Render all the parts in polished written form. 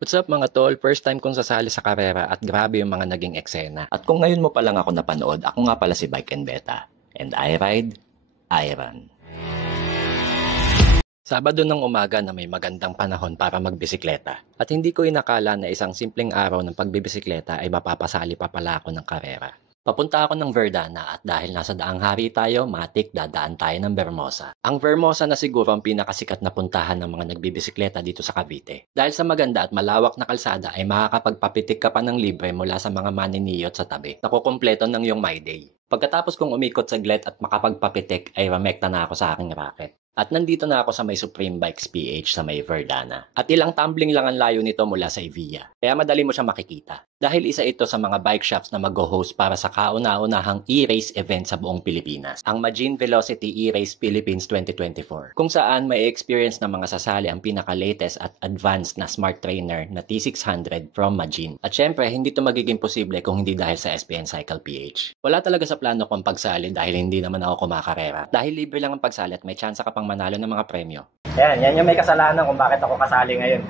What's up mga tol? First time kong sasali sa karera at grabe yung mga naging eksena. At kung ngayon mo pa lang ako napanood, ako nga pala si Bike and Beta. And I ride, I run. Sabado ng umaga na may magandang panahon para magbisikleta. At hindi ko inakala na isang simpleng araw ng pagbibisikleta ay mapapasali pa pala ako ng karera. Papunta ako ng Verdana at dahil nasa daang hari tayo, matik dadaan tayo ng Vermosa. Ang Vermosa na siguro ang pinakasikat na puntahan ng mga nagbibisikleta dito sa Cavite. Dahil sa maganda at malawak na kalsada ay makakapagpapitik ka pa ng libre mula sa mga maniniyot sa tabi. Nakukumpleto ng iyong My Day. Pagkatapos kong umikot saglit at makapagpapitik ay ramekta na ako sa aking racket. At nandito na ako sa may Supreme Bikes PH sa may Verdana. At ilang tumbling lang ang layo nito mula sa Evia. Kaya madali mo siya makikita. Dahil isa ito sa mga bike shops na mag-host para sa kauna-unahang e-race event sa buong Pilipinas. Ang Majin Velocity E-Race Philippines 2024. Kung saan may experience ng mga sasali ang pinaka-latest at advanced na smart trainer na T600 from Majin. At syempre, hindi ito magiging posible kung hindi dahil sa SPN Cycle PH. Wala talaga sa plano kong pagsali dahil hindi naman ako kumakarera. Dahil libre lang ang pagsali at may chance ka pang manalo ng mga premyo. Yan yung may kasalanan kung bakit ako kasali ngayon.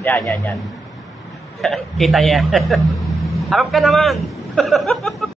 Yan. Kita niya. Harap ka naman!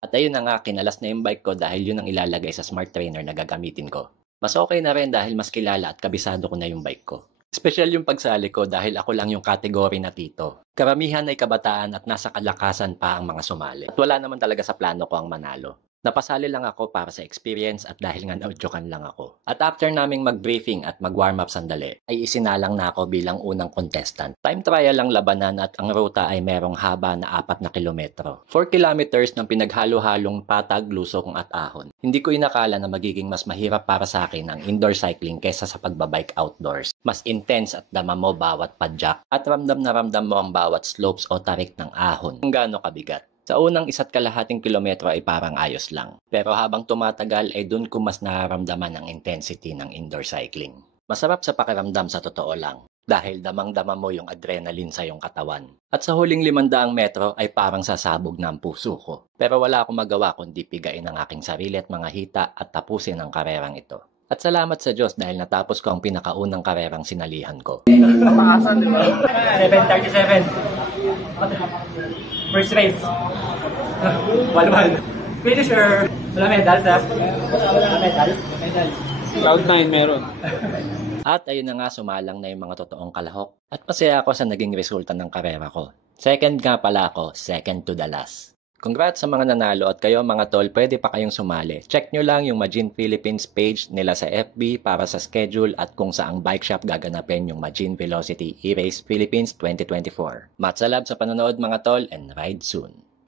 At ayun na nga, kinalas na yung bike ko dahil yun ang ilalagay sa smart trainer na gagamitin ko. Mas okay na rin dahil mas kilala at kabisado ko na yung bike ko. Special yung pagsali ko dahil ako lang yung kategory na tito. Karamihan ay kabataan at nasa kalakasan pa ang mga sumali. At wala naman talaga sa plano ko ang manalo. Napasali lang ako para sa experience at dahil nga naudyokan lang ako. At after naming mag-briefing at mag-warm up sandali, ay isinalang na ako bilang unang contestant. Time trial lang labanan at ang ruta ay merong haba na 4 na kilometro. 4 kilometers ng pinaghalo-halong patag, lusong at ahon. Hindi ko inakala na magiging mas mahirap para sa akin ang indoor cycling kaysa sa pagbabike outdoors. Mas intense at dama mo bawat padyak at ramdam na ramdam mo ang bawat slopes o tarik ng ahon. Kung gaano kabigat. Sa unang 1.5 kilometro ay parang ayos lang. Pero habang tumatagal ay dun ko mas nararamdaman ang intensity ng indoor cycling. Masarap sa pakiramdam sa totoo lang. Dahil damang-dama mo yung adrenaline sa iyong katawan. At sa huling 500 metro ay parang sasabog na ang puso ko. Pero wala akong magawa kundi pigain ang aking sarili at mga hita at tapusin ang karerang ito. At salamat sa Diyos dahil natapos ko ang pinakaunang karerang sinalihan ko. Napakasan, di ba? 7:37. First race. 1-1. Finisher. Wala medals, ha? Wala medals. Cloud9 meron. At ayun na nga, sumalang na yung mga totoong kalahok. At masaya ako sa naging resulta ng karera ko. Second nga pala ako, second to the last. Congrats sa mga nanalo at kayo mga tol, pwede pa kayong sumali. Check nyo lang yung Majin Philippines page nila sa FB para sa schedule at kung saang bike shop gaganapin yung Majin Velocity E-Race Philippines 2024. Matsalab sa panonood mga tol and ride soon!